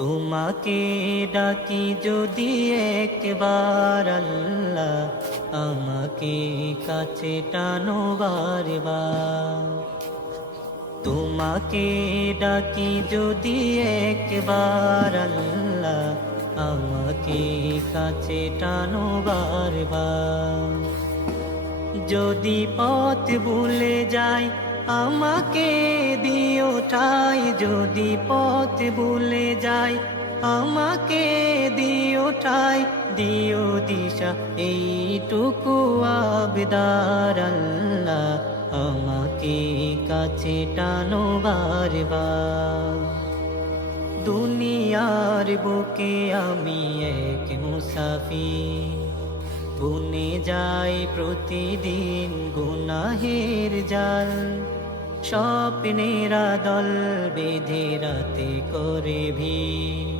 তোমাকে ডাকি যদি একবার আল্লাহ, আমাকে কাছে টানো বারবার। তোমাকে ডাকি যদি একবার আল্লাহ, আমাকে কাছে টানো বারবার। যদি পথ ভুলে যাই আমাকে দিও ঠাই, যদি পথ ভুলে যাই আমাকে দিও ঠাই, দিও দিশা এইটুকু আবদার আল্লাহ, আমাকে কাছে টানো বারবার। দুনিয়ার বুকে আমি এক মুসাফির, বুনে যাই প্রতিদিন গুনাহের জাল। স্বপ্নেরা দল বেঁধে রাতে করে ভিড়,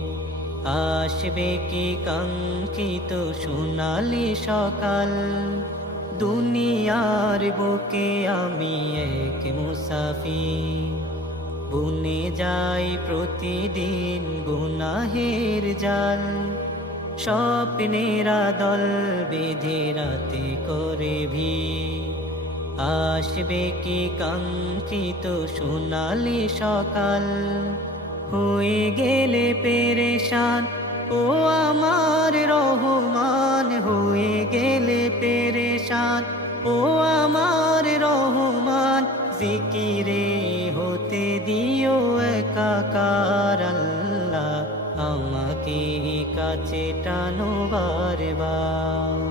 আসবে কি কাঙ্ক্ষিত সোনালি সকাল। দুনিয়ার বুকে আমি এক মুসাফির, বুনে যাই প্রতিদিন গুনাহের জাল। স্বপ্নেরা দল বেঁধে রাতে করে ভিড়, আসবে কি কাঙ্ক্ষিত সোনালি সকাল। হয়ে গেলে পেরেশান ও আমার রহমান, হয়ে গেলে পেরেশান ও আমার রহমান। জিকিরে হতে দিও একাকার আল্লাহ, আমাকে কাছে টানো বারবার।